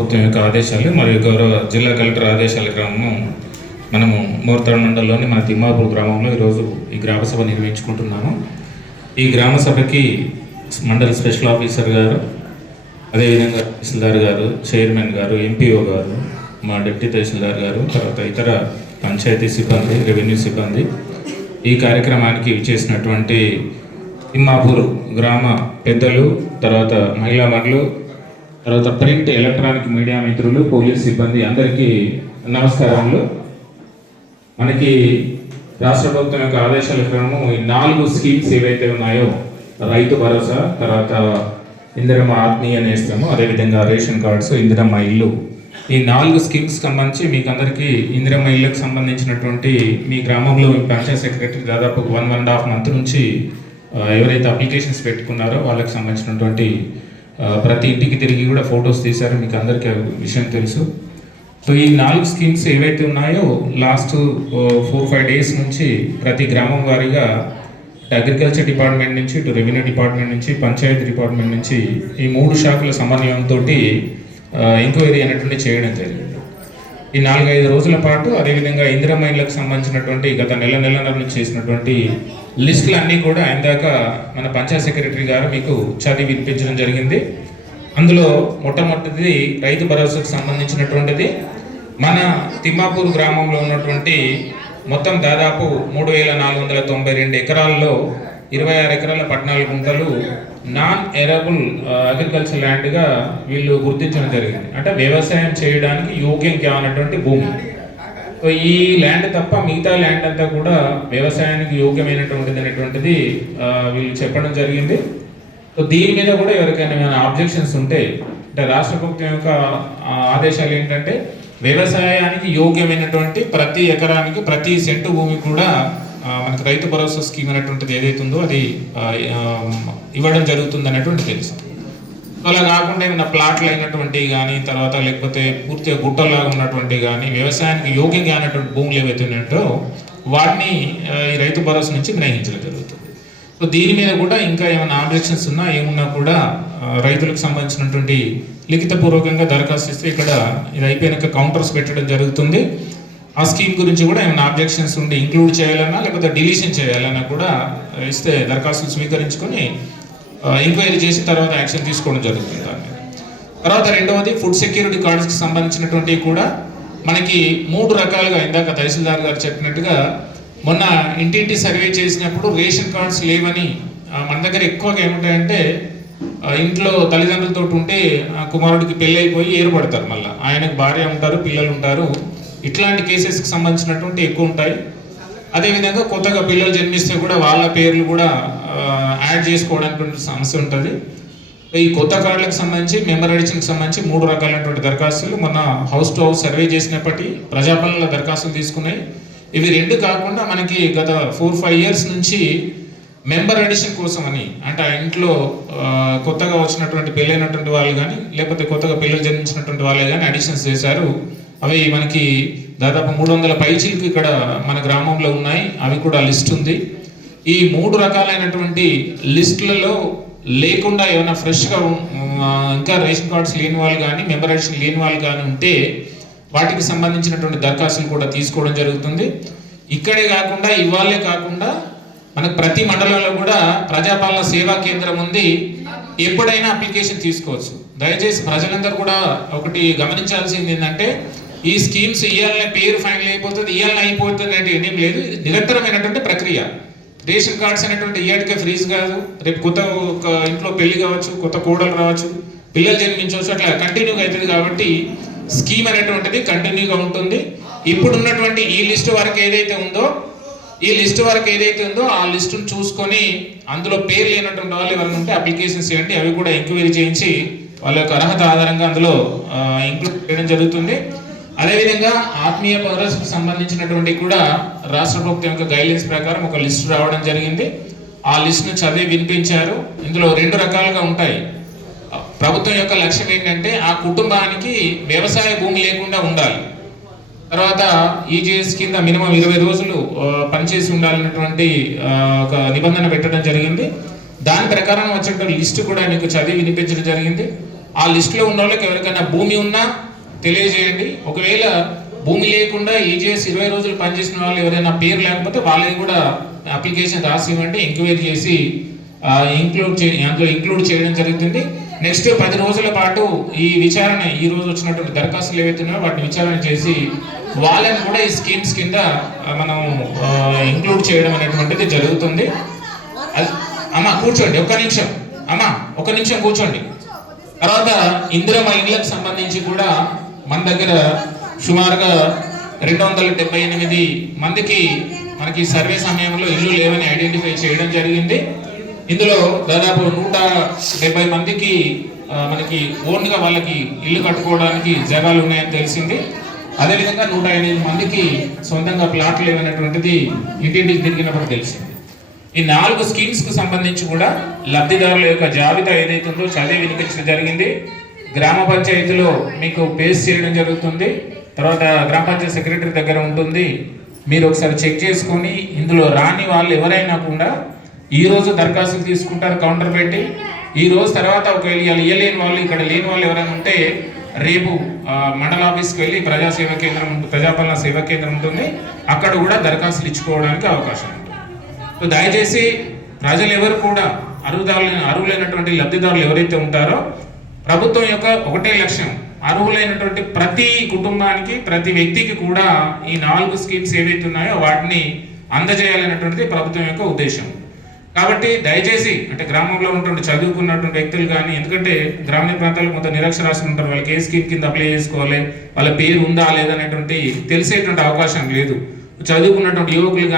ప్రభుత్వం యొక్క ఆదేశాలు మరియు గౌరవ జిల్లా కలెక్టర్ ఆదేశాల క్రమం మనము మోర్తాడు మండలంలోని మన తిమ్మాపూర్ గ్రామంలో ఈరోజు ఈ గ్రామ సభ నిర్వహించుకుంటున్నాము. ఈ గ్రామ సభకి మండల స్పెషల్ ఆఫీసర్ గారు, అదేవిధంగా తహసీల్దార్ గారు, చైర్మన్ గారు, ఎంపీఓ గారు, మా డిప్యూటీ తహసీల్దార్ గారు, తర్వాత ఇతర పంచాయతీ సిబ్బంది, రెవెన్యూ సిబ్బంది, ఈ కార్యక్రమానికి చేసినటువంటి తిమ్మాపూర్ గ్రామ పెద్దలు, తర్వాత మహిళా మండలు, తర్వాత ప్రింట్ ఎలక్ట్రానిక్ మీడియా మిత్రులు, పోలీస్ సిబ్బంది అందరికీ నమస్కారములు. మనకి రాష్ట్ర ప్రభుత్వం యొక్క ఆదేశాల క్రమం ఈ 4 స్కీమ్స్ ఏవైతే ఉన్నాయో, రైతు భరోసా, తర్వాత ఇందిరమ్మ ఆత్మీయ నేస్తము, అదేవిధంగా రేషన్ కార్డ్స్, ఇందిరమ్మ ఇల్లు, ఈ 4 స్కీమ్స్ సంబంధించి మీకు అందరికీ ఇందిరమ్మ ఇళ్ళకి సంబంధించినటువంటి మీ గ్రామంలో పంచాయత్ సెక్రటరీ దాదాపు 1.5 మంత్ నుంచి ఎవరైతే అప్లికేషన్స్ పెట్టుకున్నారో వాళ్ళకి సంబంధించినటువంటి ప్రతి ఇంటికి తిరిగి కూడా ఫొటోస్ తీశారు, మీకు అందరికీ విషయం తెలుసు. సో ఈ 4 స్కీమ్స్ ఏవైతే ఉన్నాయో లాస్ట్ 4-5 డేస్ నుంచి ప్రతి గ్రామం వారీగా అగ్రికల్చర్ డిపార్ట్మెంట్ నుంచి, ఇటు రెవెన్యూ డిపార్ట్మెంట్ నుంచి, పంచాయతీ డిపార్ట్మెంట్ నుంచి ఈ 3 శాఖల సమన్వయంతో ఎంక్వైరీ అనేటువంటి చేయడం జరిగింది. ఈ 4-5 రోజుల పాటు అదేవిధంగా ఇందిరమ్మ ఇళ్ళకు సంబంధించినటువంటి గత నెలన్నర నుంచి చేసినటువంటి లిస్టులు అన్నీ కూడా ఇందాక మన పంచాయత్ సెక్రటరీ గారు మీకు చదివి వినిపించడం జరిగింది. అందులో మొట్టమొదటిది రైతు భరోసాకు సంబంధించినటువంటిది. మన తిమ్మాపూర్ గ్రామంలో ఉన్నటువంటి మొత్తం దాదాపు 3492 ఎకరాల్లో 26 ఎకరాల 14 గుంటలు నాన్ ఎరబుల్ అగ్రికల్చర్ ల్యాండ్గా వీళ్ళు గుర్తించడం జరిగింది. అంటే వ్యవసాయం చేయడానికి యోగ్యం కానటువంటి భూమి. సో ఈ ల్యాండ్ తప్ప మిగతా ల్యాండ్ అంతా కూడా వ్యవసాయానికి యోగ్యమైనటువంటిది అనేటువంటిది వీళ్ళు చెప్పడం జరిగింది. సో దీని మీద కూడా ఎవరికైనా ఏమైనా ఆబ్జెక్షన్స్ ఉంటే, అంటే రాష్ట్ర ప్రభుత్వం యొక్క ఆదేశాలు ఏంటంటే వ్యవసాయానికి యోగ్యమైనటువంటి ప్రతి ఎకరానికి, ప్రతి సెంటు భూమి కూడా మనకు రైతు భరోసా స్కీమ్ అనేటువంటిది ఏదైతే ఉందో అది ఇవ్వడం జరుగుతుంది అనేటువంటి తెలుసు. అలా కాకుండా ఏమైనా ప్లాట్లు అయినటువంటివి కానీ, తర్వాత లేకపోతే పూర్తిగా గుట్టలాగా ఉన్నటువంటి కానీ, వ్యవసాయానికి యోగ్యంగా అయినటువంటి భూములు ఏవైతే ఉన్నాయో వాటిని ఈ రైతు భరోసా నుంచి గ్రహించడం జరుగుతుంది. సో దీని మీద కూడా ఇంకా ఏమైనా ఆబ్జెక్షన్స్ ఉన్నా ఏమున్నా కూడా రైతులకు సంబంధించినటువంటి లిఖితపూర్వకంగా దరఖాస్తు ఇస్తే ఇక్కడ ఇది అయిపోయినాక కౌంటర్స్ పెట్టడం జరుగుతుంది. ఆ స్కీమ్ గురించి కూడా ఏమైనా ఆబ్జెక్షన్స్ ఉండి ఇంక్లూడ్ చేయాలన్నా లేకపోతే డిలీషన్ చేయాలన్నా కూడా ఇస్తే దరఖాస్తులు స్వీకరించుకొని ఎంక్వైరీ చేసి తర్వాత యాక్షన్ తీసుకోవడం జరుగుతుంది. తర్వాత రెండవది ఫుడ్ సెక్యూరిటీ కార్డ్స్కి సంబంధించినటువంటివి కూడా మనకి 3 రకాలుగా ఇందాక తహసీల్దార్ గారు చెప్పినట్టుగా మొన్న ఇంటింటి సర్వే చేసినప్పుడు రేషన్ కార్డ్స్ లేవని మన దగ్గర ఎక్కువగా ఏముంటాయంటే ఇంట్లో తల్లిదండ్రులతో ఉంటే కుమారుడికి పెళ్ళి అయిపోయి ఏర్పడతారు, మళ్ళీ ఆయనకు భార్య ఉంటారు, పిల్లలు ఉంటారు, ఇట్లాంటి కేసెస్కి సంబంధించినటువంటి ఎక్కువ ఉంటాయి. అదేవిధంగా కొత్తగా పిల్లలు జన్మిస్తే కూడా వాళ్ళ పేర్లు కూడా యాడ్ చేసుకోవడానికి సమస్య ఉంటుంది. ఈ కొత్త కార్డులకు సంబంధించి, మెంబర్ ఎడిషన్కి సంబంధించి 3 రకాలైనటువంటి దరఖాస్తులు మొన్న హౌస్ టు హౌస్ సర్వే చేసినప్పటి ప్రజాపాలన దరఖాస్తులు తీసుకున్నాయి. ఇవి 2 కాకుండా మనకి గత 4-5 ఇయర్స్ నుంచి మెంబర్ ఎడిషన్ కోసం అని, అంటే ఆ ఇంట్లో కొత్తగా వచ్చినటువంటి పెళ్ళైనటువంటి వాళ్ళు కానీ లేకపోతే కొత్తగా పిల్లలు జన్మించినటువంటి వాళ్ళే కానీ అడిషన్స్ చేశారు. అవి మనకి దాదాపు 300 పైచీలకు ఇక్కడ మన గ్రామంలో ఉన్నాయి. అవి కూడా లిస్ట్ ఉంది. ఈ 3 రకాలైనటువంటి లిస్టులలో లేకుండా ఏమైనా ఫ్రెష్గా ఇంకా రేషన్ కార్డ్స్ లేని వాళ్ళు కానీ, మెంబర్ ఎడిషన్ లేని వాళ్ళు కానీ ఉంటే వాటికి సంబంధించినటువంటి దరఖాస్తులు కూడా తీసుకోవడం జరుగుతుంది. ఇక్కడే కాకుండా ఇవాళే కాకుండా మనకు ప్రతి మండలంలో కూడా ప్రజాపాలన సేవా కేంద్రం ఉంది. ఎప్పుడైనా అప్లికేషన్ తీసుకోవచ్చు. దయచేసి ప్రజలందరూ కూడా ఒకటి గమనించాల్సింది ఏంటంటే ఈ స్కీమ్స్ ఇవాళ పేరు ఫైనల్ అయిపోతుంది, ఇవాళ అయిపోతుంది అంటే ఏం లేదు. ఇది నిరంతరమైనటువంటి ప్రక్రియ. రేషన్ కార్డ్స్ అనేటువంటి ఇయ్యాడికే ఫ్రీజ్ కాదు. రేపు కొత్త ఇంట్లో పెళ్లి కావచ్చు, కొత్త కోడలు రావచ్చు, పిల్లలు జన్మించవచ్చు, అట్లా కంటిన్యూగా అవుతుంది. కాబట్టి స్కీమ్ అనేటువంటిది కంటిన్యూగా ఉంటుంది. ఇప్పుడు ఉన్నటువంటి ఈ లిస్టు వరకు ఏదైతే ఉందో ఆ లిస్టును చూసుకొని అందులో పేరు లేనటువంటి వాళ్ళు ఎవరైనా ఉంటే అప్లికేషన్స్ చేయండి. అవి కూడా ఎంక్వైరీ చేయించి వాళ్ళ యొక్క అర్హత ఆధారంగా అందులో ఇంక్లూడ్ చేయడం జరుగుతుంది. అదేవిధంగా ఆత్మీయ భరోసాకు సంబంధించినటువంటి కూడా రాష్ట్ర ప్రభుత్వం యొక్క గైడ్లైన్స్ ప్రకారం ఒక లిస్టు రావడం జరిగింది. ఆ లిస్టును చదివి వినిపించారు. ఇందులో 2 రకాలుగా ఉంటాయి. ప్రభుత్వం యొక్క లక్ష్యం ఏంటంటే ఆ కుటుంబానికి వ్యవసాయ భూమి లేకుండా ఉండాలి. తర్వాత ఈజీఎస్ కింద మినిమం 20 రోజులు పనిచేసి ఉండాలన్నటువంటి ఒక నిబంధన పెట్టడం జరిగింది. దాని ప్రకారం వచ్చే లిస్టు కూడా మీకు చదివి వినిపించడం జరిగింది. ఆ లిస్టులో ఉన్న వాళ్ళకి ఎవరికైనా భూమి ఉన్నా తెలియజేయండి. ఒకవేళ భూమి లేకుండా ఈజీఎస్ 20 రోజులు పనిచేసిన వాళ్ళు ఎవరైనా పేరు లేకపోతే వాళ్ళని కూడా అప్లికేషన్ రాసి ఇవ్వండి. ఎంక్వైరీ చేసి అందులో ఇంక్లూడ్ చేయడం జరుగుతుంది. నెక్స్ట్ 10 రోజుల పాటు ఈ విచారణ, ఈ రోజు వచ్చినటువంటి దరఖాస్తులు ఏవైతే ఉన్నాయో వాటిని విచారణ చేసి వాళ్ళని కూడా ఈ స్కీమ్స్ కింద మనం ఇంక్లూడ్ చేయడం అనేటువంటిది జరుగుతుంది. అమ్మ కూర్చోండి, ఒక్క నిమిషం కూర్చోండి. తర్వాత ఇందిరమ్మ ఇళ్లకు సంబంధించి కూడా మన దగ్గర సుమారుగా 278 మందికి మనకి సర్వే సమయంలో ఇల్లు లేవని ఐడెంటిఫై చేయడం జరిగింది. ఇందులో దాదాపు 170 మందికి మనకి ఓన్గా వాళ్ళకి ఇల్లు కట్టుకోవడానికి జాగాలు ఉన్నాయని తెలిసింది. అదేవిధంగా 108 మందికి సొంతంగా ప్లాట్లు లేవనేటువంటిది ఇంటింటికి తిరిగినప్పుడు తెలిసింది. ఈ 4 స్కీమ్స్ కు సంబంధించి కూడా లబ్ధిదారుల యొక్క జాబితా ఏదైతే ఉందో చదివి వినిపించడం జరిగింది. గ్రామ పంచాయతీలో మీకు పేస్ట్ చేయడం జరుగుతుంది. తర్వాత గ్రామ పంచాయతీ సెక్రటరీ దగ్గర ఉంటుంది. మీరు ఒకసారి చెక్ చేసుకొని ఇందులో రాని వాళ్ళు ఎవరైనా కూడా ఈ రోజు దరఖాస్తులు తీసుకుంటారు కౌంటర్ పెట్టి. ఈ రోజు తర్వాత ఒకవేళ ఇయ్యలేని వాళ్ళు, ఇక్కడ లేని వాళ్ళు ఎవరైనా ఉంటే రేపు మండల ఆఫీస్కి వెళ్ళి ప్రజాపాలన సేవా కేంద్రం ఉంటుంది, అక్కడ కూడా దరఖాస్తులు ఇచ్చుకోవడానికి అవకాశం ఉంటుంది. సో దయచేసి ప్రజలు ఎవరు కూడా అర్హులైనటువంటి లబ్ధిదారులు ఎవరైతే ఉంటారో ప్రభుత్వం యొక్క ఒకటే లక్ష్యం, అర్హులైనటువంటి ప్రతి కుటుంబానికి, ప్రతి వ్యక్తికి కూడా ఈ 4 స్కీమ్స్ ఏవైతే ఉన్నాయో వాటిని అందజేయాలనేటువంటిది ప్రభుత్వం యొక్క ఉద్దేశం. కాబట్టి దయచేసి అంటే గ్రామంలో ఉన్నటువంటి చదువుకున్నటువంటి వ్యక్తులు కానీ, ఎందుకంటే గ్రామీణ ప్రాంతాల్లో కొంత నిరక్షరాస్యులు ఉంటారు, వాళ్ళకి ఏ స్కీమ్ కింద అప్లై చేసుకోవాలి, వాళ్ళ పేరు ఉందా లేదా అనేటువంటి తెలిసేటువంటి అవకాశం లేదు. చదువుకున్నటువంటి యువకులు